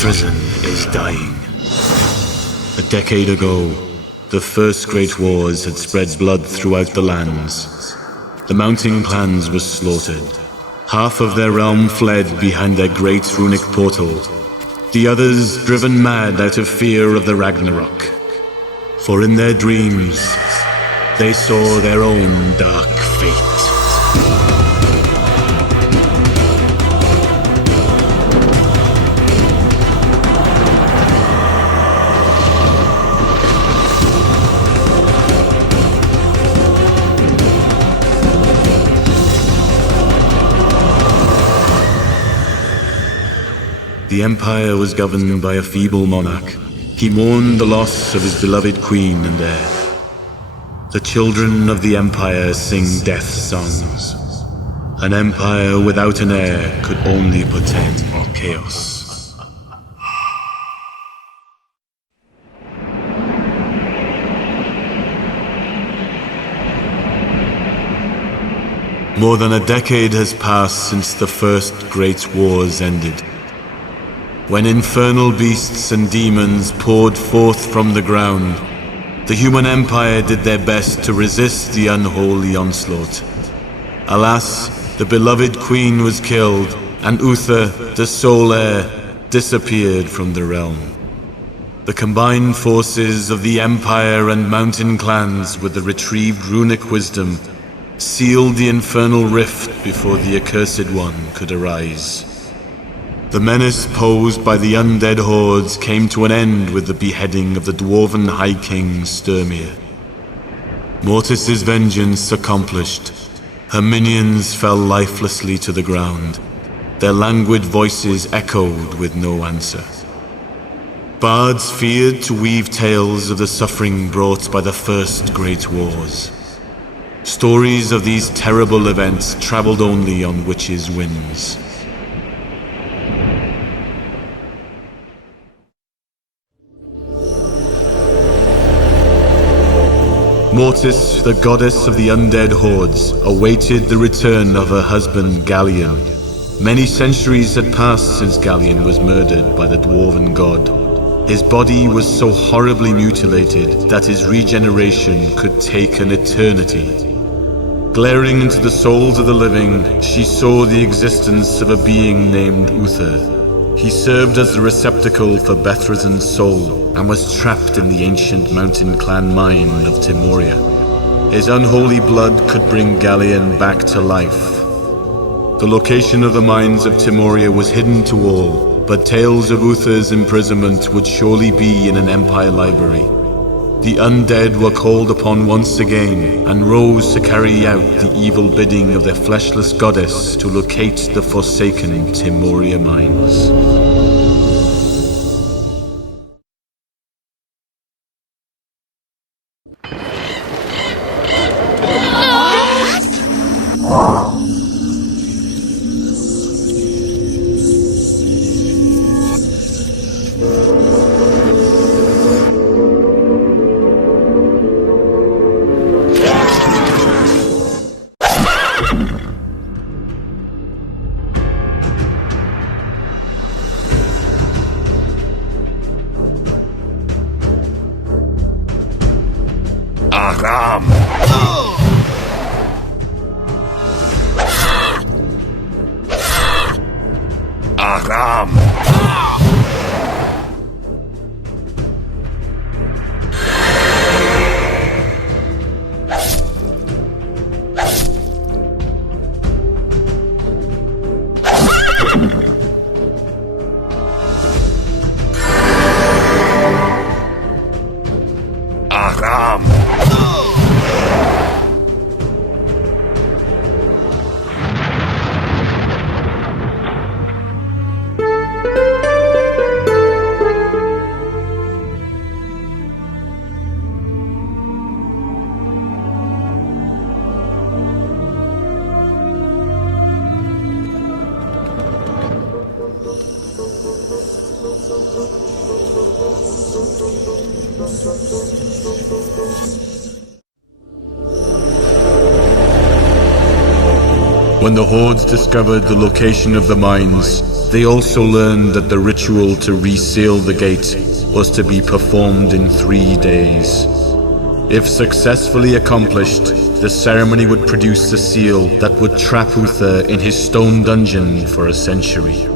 Bethresen is dying. A decade ago, the first great wars had spread blood throughout the lands. The mountain clans were slaughtered. Half of their realm fled behind their great runic portal. The others driven mad out of fear of the Ragnarok. For in their dreams, they saw their own dark fate. The Empire was governed by a feeble monarch. He mourned the loss of his beloved queen and heir. The children of the Empire sing death songs. An empire without an heir could only portend more chaos. More than a decade has passed since the first great wars ended. When infernal beasts and demons poured forth from the ground, the human empire did their best to resist the unholy onslaught. Alas, the beloved queen was killed, and Uther, the sole heir, disappeared from the realm. The combined forces of the empire and mountain clans with the retrieved runic wisdom sealed the infernal rift before the Accursed One could arise. The menace posed by the Undead Hordes came to an end with the beheading of the dwarven High King Sturmir. Mortis's vengeance accomplished, her minions fell lifelessly to the ground. Their languid voices echoed with no answer. Bards feared to weave tales of the suffering brought by the first great wars. Stories of these terrible events traveled only on witches' winds. Mortis, the goddess of the Undead Hordes, awaited the return of her husband Gallean. Many centuries had passed since Gallean was murdered by the dwarven god. His body was so horribly mutilated that his regeneration could take an eternity. Glaring into the souls of the living, she saw the existence of a being named Uther. He served as the receptacle for Bethresen's soul and was trapped in the ancient mountain clan mine of Timmoria. His unholy blood could bring Gallean back to life. The location of the mines of Timmoria was hidden to all, but tales of Uther's imprisonment would surely be in an Empire library. The undead were called upon once again and rose to carry out the evil bidding of their fleshless goddess to locate the forsaken Timmoria mines. When the Hordes discovered the location of the mines, they also learned that the ritual to reseal the gate was to be performed in 3 days. If successfully accomplished, the ceremony would produce a seal that would trap Uther in his stone dungeon for a century.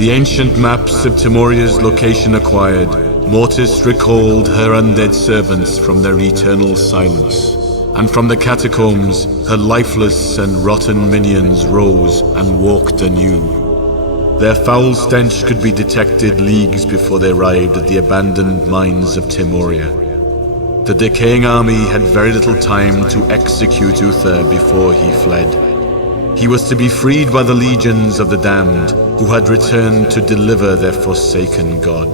The ancient maps of Timmoria's location acquired, Mortis recalled her undead servants from their eternal silence. And from the catacombs, her lifeless and rotten minions rose and walked anew. Their foul stench could be detected leagues before they arrived at the abandoned mines of Timmoria. The decaying army had very little time to execute Uther before he fled. He was to be freed by the legions of the damned, who had returned to deliver their forsaken god.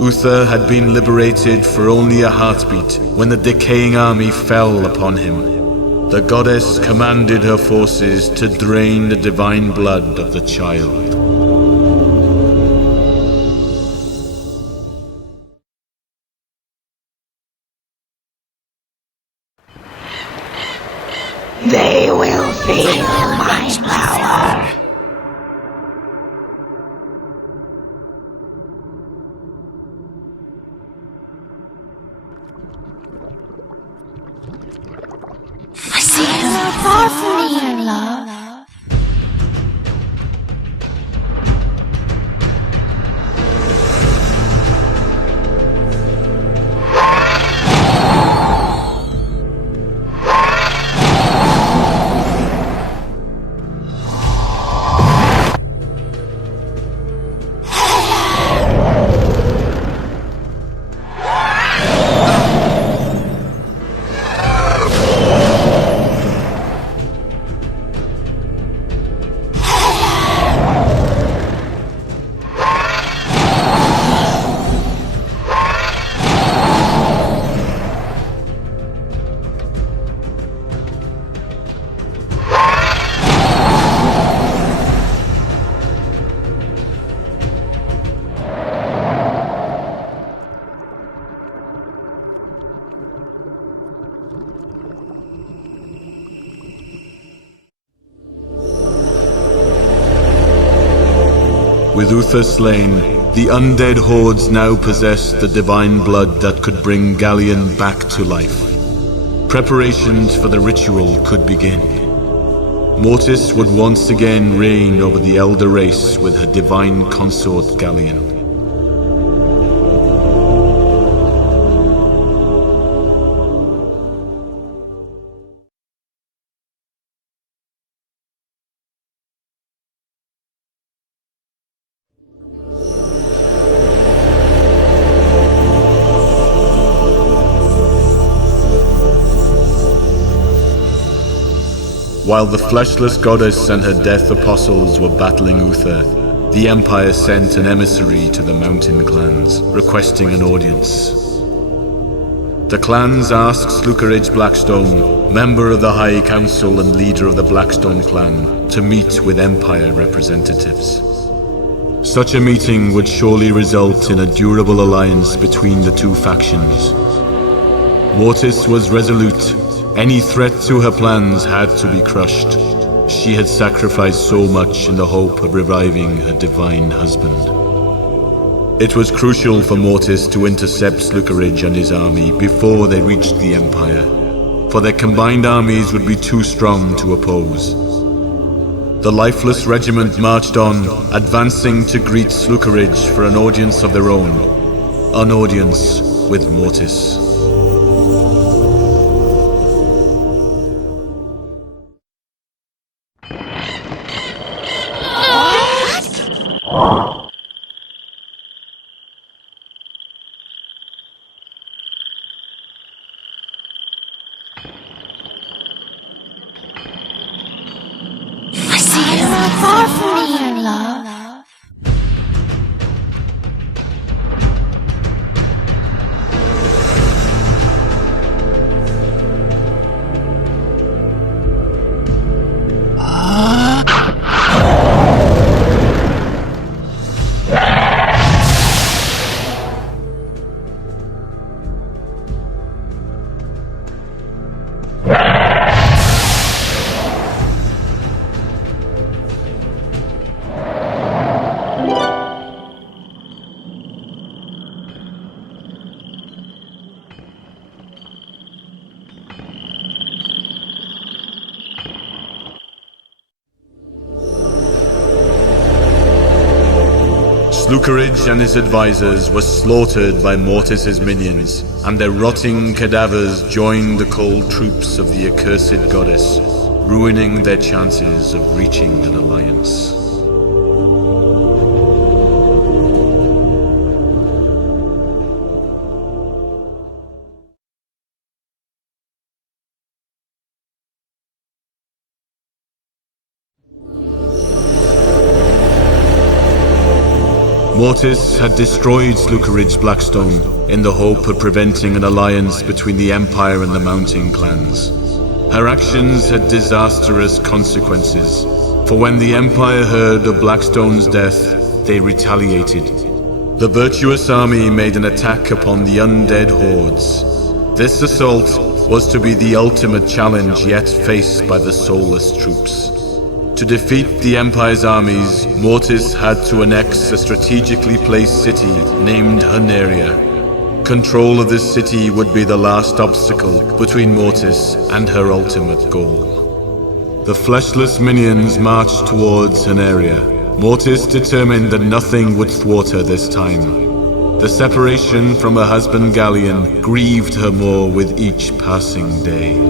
Uther had been liberated for only a heartbeat when the decaying army fell upon him. The goddess commanded her forces to drain the divine blood of the child. They will feel my power. I see you not far from here, love. With Uther slain, the Undead Hordes now possessed the divine blood that could bring Gallean back to life. Preparations for the ritual could begin. Mortis would once again reign over the elder race with her divine consort Gallean. While the fleshless goddess and her death apostles were battling Uther, the Empire sent an emissary to the mountain clans, requesting an audience. The clans asked Slukeridge Blackstone, member of the High Council and leader of the Blackstone clan, to meet with Empire representatives. Such a meeting would surely result in a durable alliance between the two factions. Mortis was resolute. Any threat to her plans had to be crushed. She had sacrificed so much in the hope of reviving her divine husband. It was crucial for Mortis to intercept Slukeridge and his army before they reached the Empire, for their combined armies would be too strong to oppose. The lifeless regiment marched on, advancing to greet Slukeridge for an audience of their own. An audience with Mortis. Sluckeridge and his advisors were slaughtered by Mortis's minions, and their rotting cadavers joined the cold troops of the Accursed Goddess, ruining their chances of reaching an alliance. Mortis had destroyed Sluckeridge's Blackstone in the hope of preventing an alliance between the Empire and the Mountain clans. Her actions had disastrous consequences, for when the Empire heard of Blackstone's death, they retaliated. The virtuous army made an attack upon the Undead Hordes. This assault was to be the ultimate challenge yet faced by the soulless troops. To defeat the Empire's armies, Mortis had to annex a strategically placed city named Huneria. Control of this city would be the last obstacle between Mortis and her ultimate goal. The fleshless minions marched towards Huneria. Mortis determined that nothing would thwart her this time. The separation from her husband Gallean grieved her more with each passing day.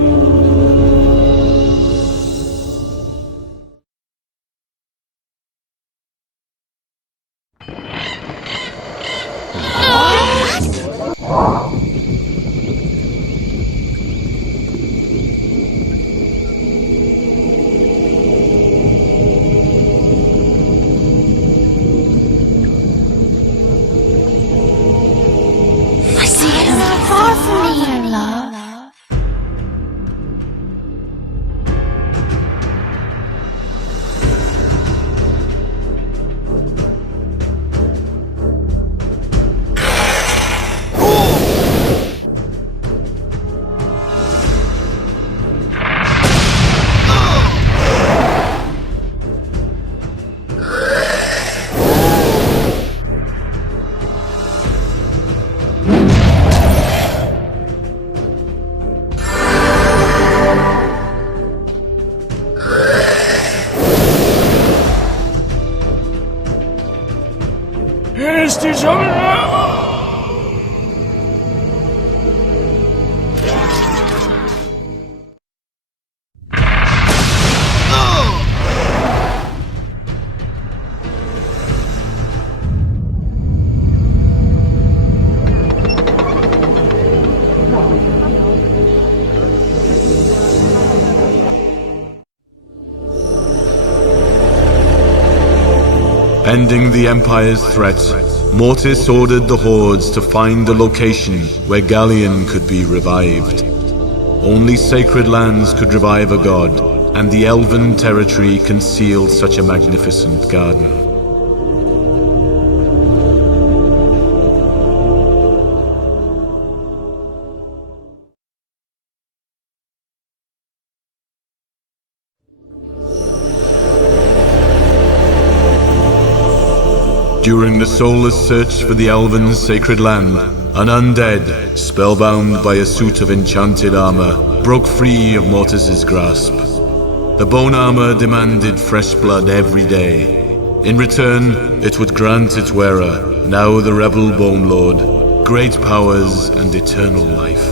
Ending the Empire's threat, Mortis ordered the Hordes to find the location where Gallean could be revived. Only sacred lands could revive a god, and the elven territory concealed such a magnificent garden. During the soulless search for the elven sacred land, an undead, spellbound by a suit of enchanted armor, broke free of Mortis's grasp. The bone armor demanded fresh blood every day. In return, it would grant its wearer, now the rebel Bone Lord, great powers and eternal life.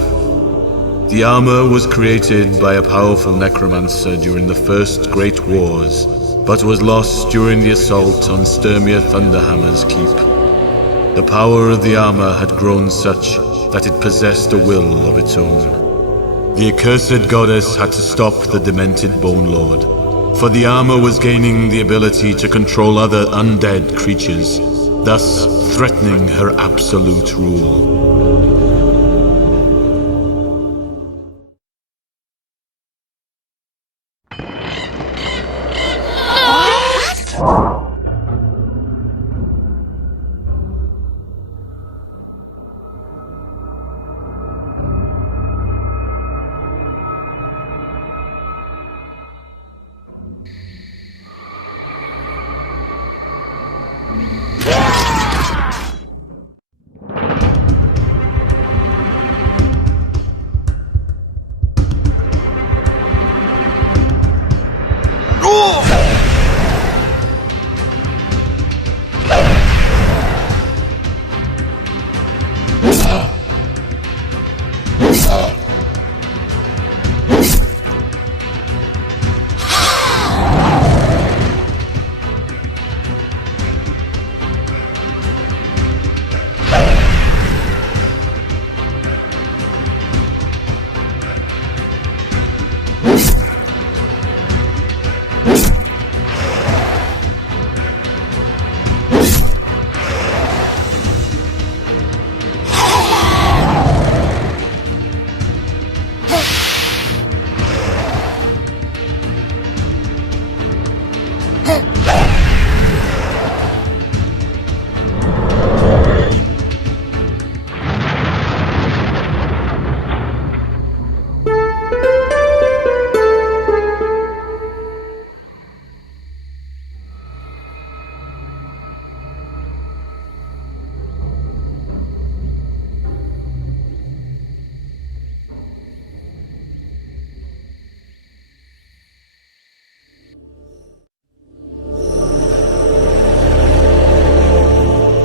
The armor was created by a powerful necromancer during the First Great Wars, but was lost during the assault on Sturmia Thunderhammer's keep. The power of the armor had grown such that it possessed a will of its own. The Accursed Goddess had to stop the demented Bone Lord, for the armor was gaining the ability to control other undead creatures, thus threatening her absolute rule.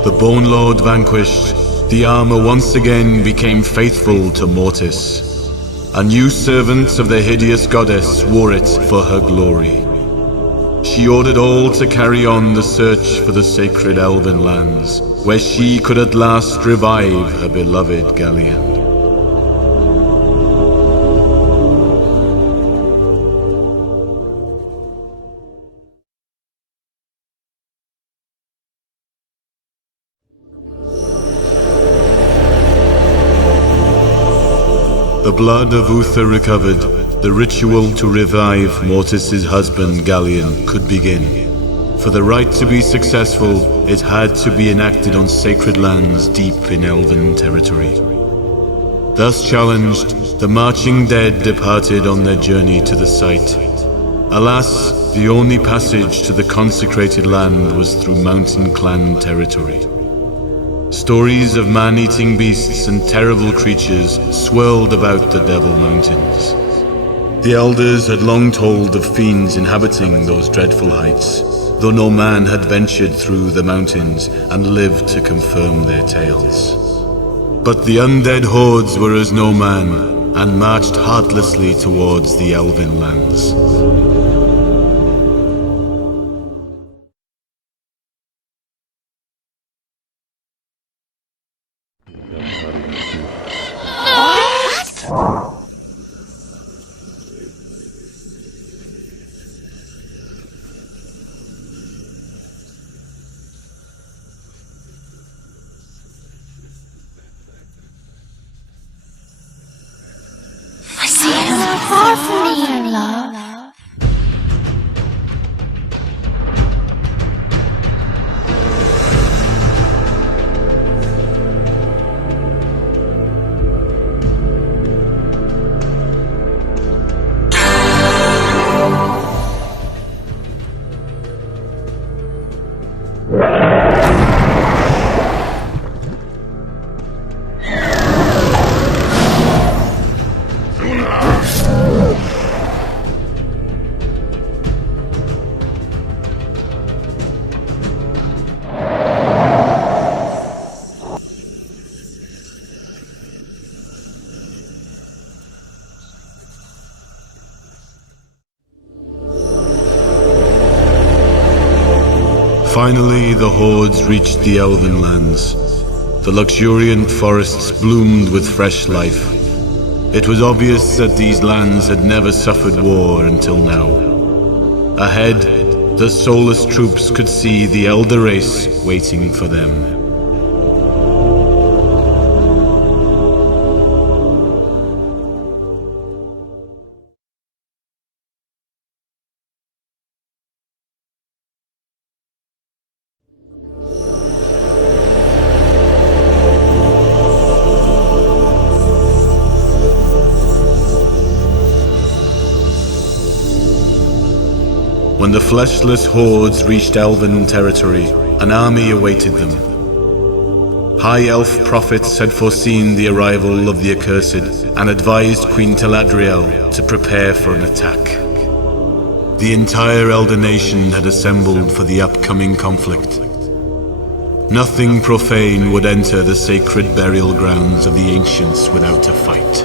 The Bone Lord vanquished, the armor once again became faithful to Mortis. A new servant of the hideous goddess wore it for her glory. She ordered all to carry on the search for the sacred elven lands, where she could at last revive her beloved Gallean. The blood of Uther recovered, the ritual to revive Mortis's husband Gallean could begin. For the rite to be successful, it had to be enacted on sacred lands deep in elven territory. Thus challenged, the marching dead departed on their journey to the site. Alas, the only passage to the consecrated land was through mountain clan territory. Stories of man-eating beasts and terrible creatures swirled about the Devil Mountains. The elders had long told of fiends inhabiting those dreadful heights, though no man had ventured through the mountains and lived to confirm their tales. But the Undead Hordes were as no man, and marched heartlessly towards the elven lands. Far from here, love. Finally, the hordes reached the elven lands. The luxuriant forests bloomed with fresh life. It was obvious that these lands had never suffered war until now. Ahead, the soulless troops could see the elder race waiting for them. When the fleshless hordes reached elven territory, an army awaited them. High elf prophets had foreseen the arrival of the Accursed and advised Queen Taladrielle to prepare for an attack. The entire elder nation had assembled for the upcoming conflict. Nothing profane would enter the sacred burial grounds of the ancients without a fight.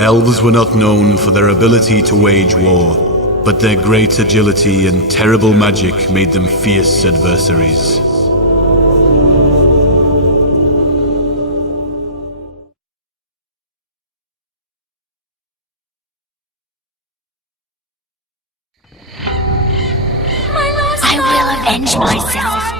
Elves were not known for their ability to wage war, but their great agility and terrible magic made them fierce adversaries. I will avenge myself.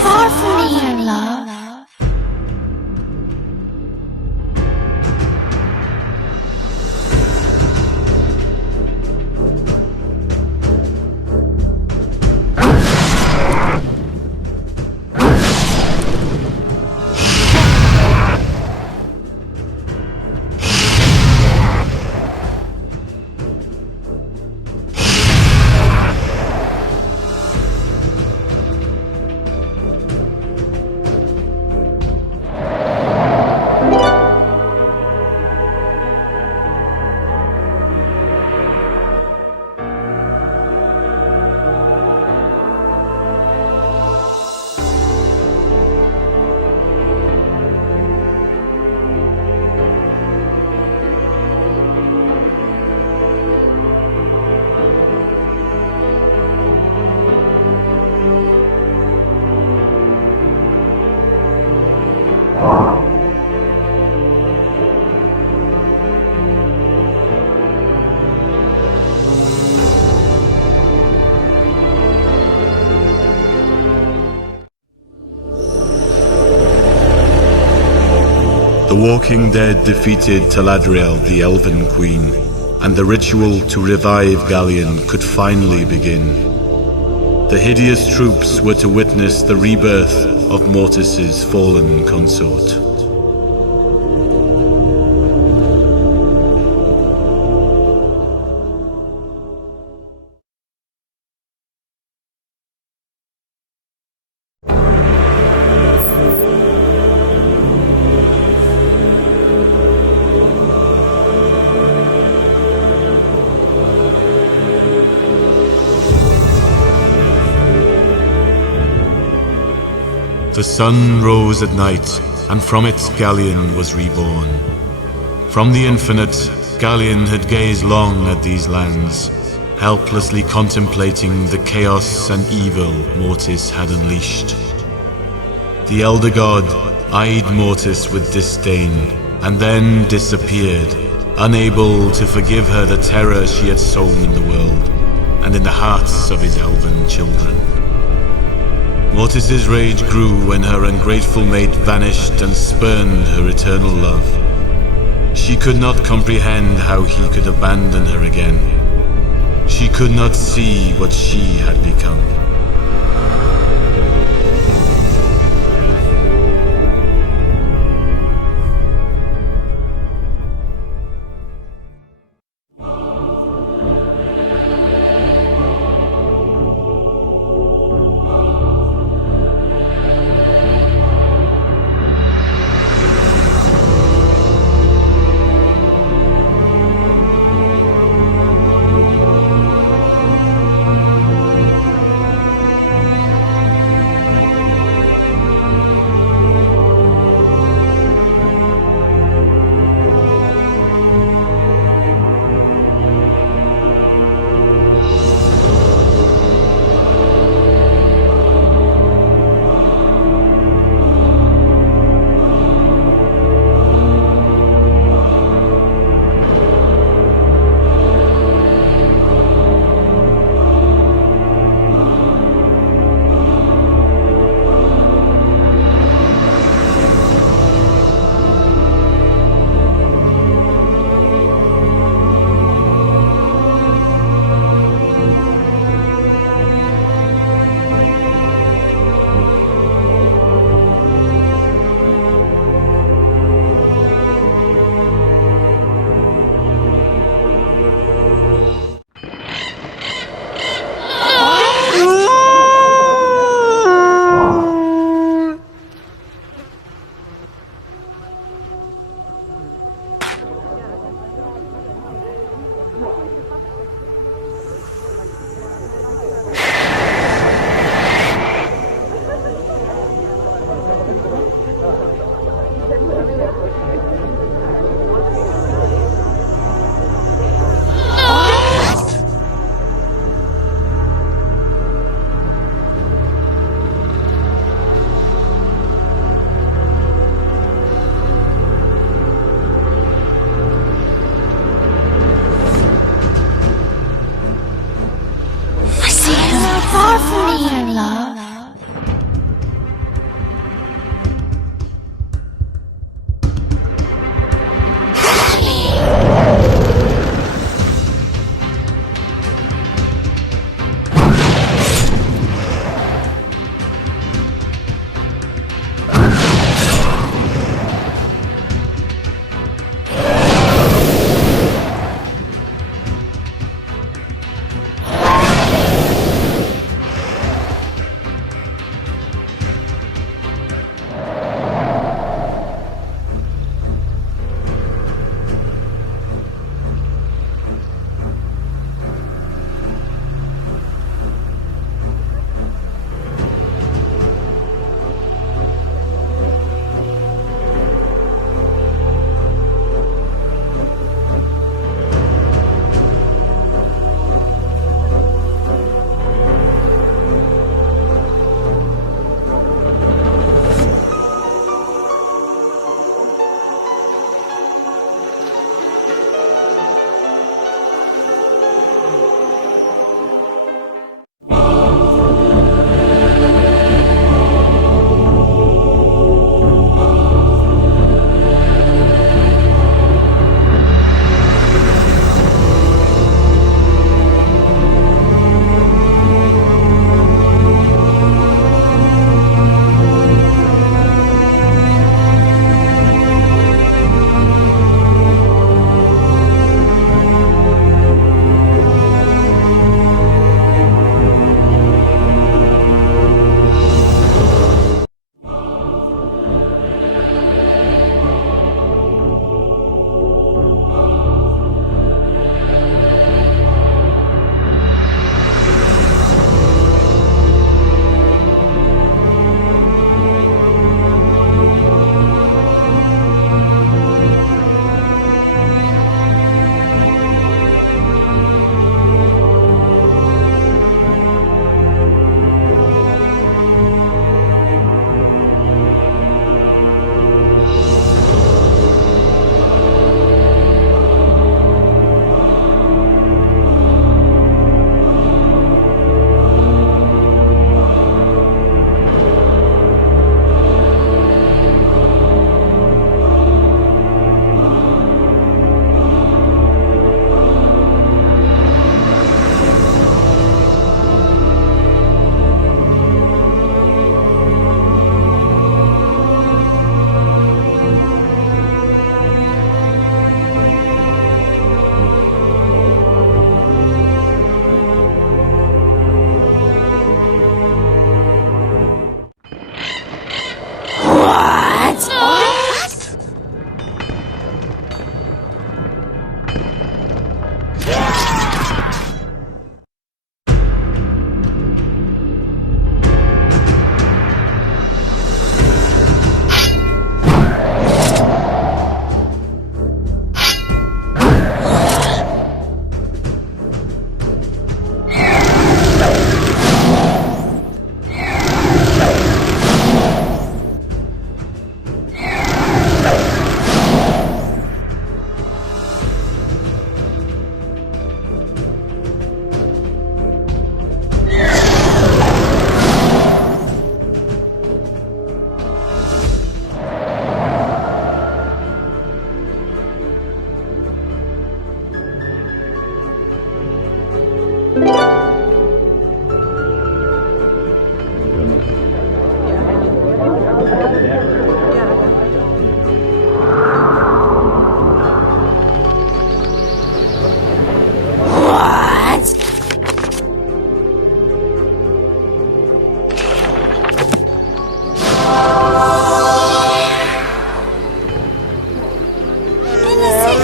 Far from here, love. The Walking Dead defeated Taladrielle, the Elven Queen, and the ritual to revive Gallean could finally begin. The hideous troops were to witness the rebirth of Mortis's fallen consort. The sun rose at night, and from it Gallean was reborn. From the infinite, Gallean had gazed long at these lands, helplessly contemplating the chaos and evil Mortis had unleashed. The Elder God eyed Mortis with disdain, and then disappeared, unable to forgive her the terror she had sown in the world, and in the hearts of his elven children. Mortis's rage grew when her ungrateful mate vanished and spurned her eternal love. She could not comprehend how he could abandon her again. She could not see what she had become. far from here, love.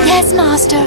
Yes, Master.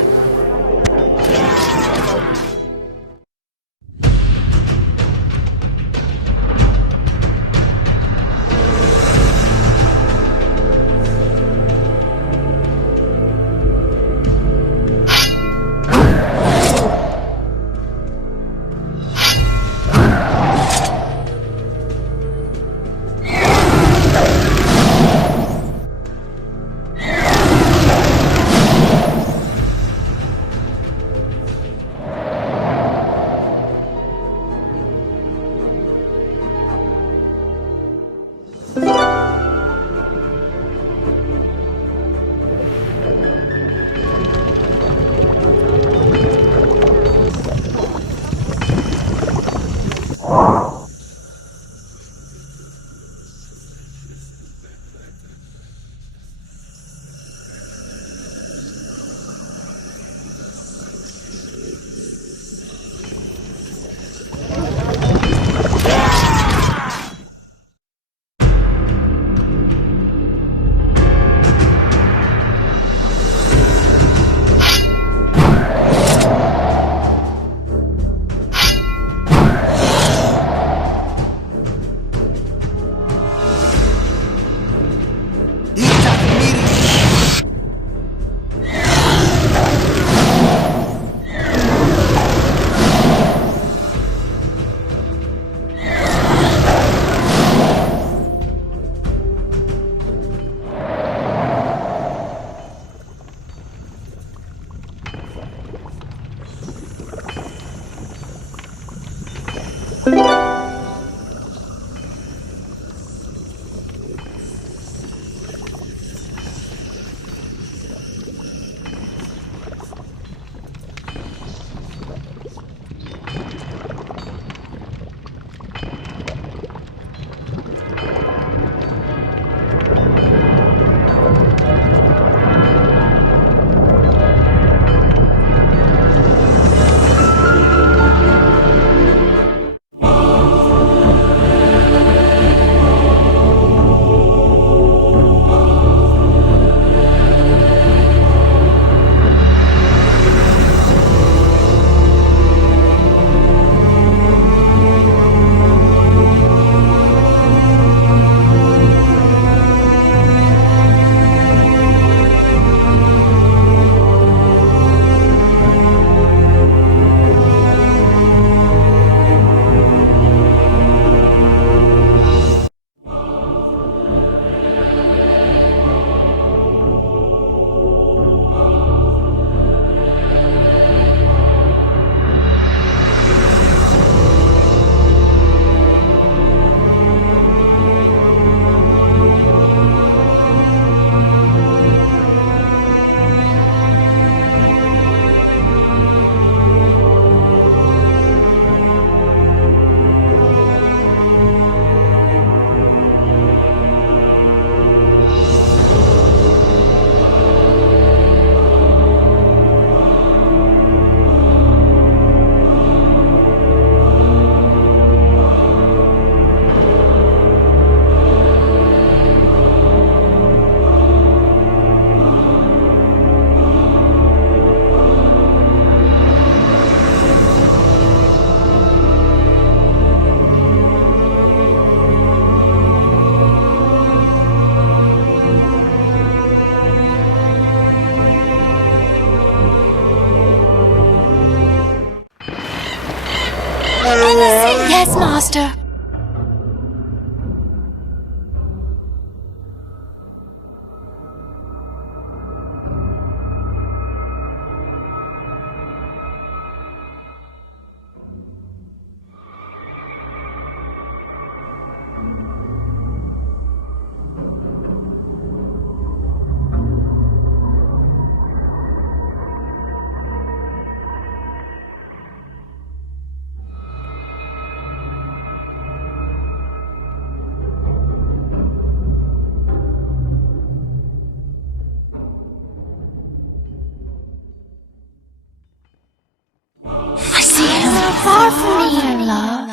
Yes, Master. I see him. Far from here, love.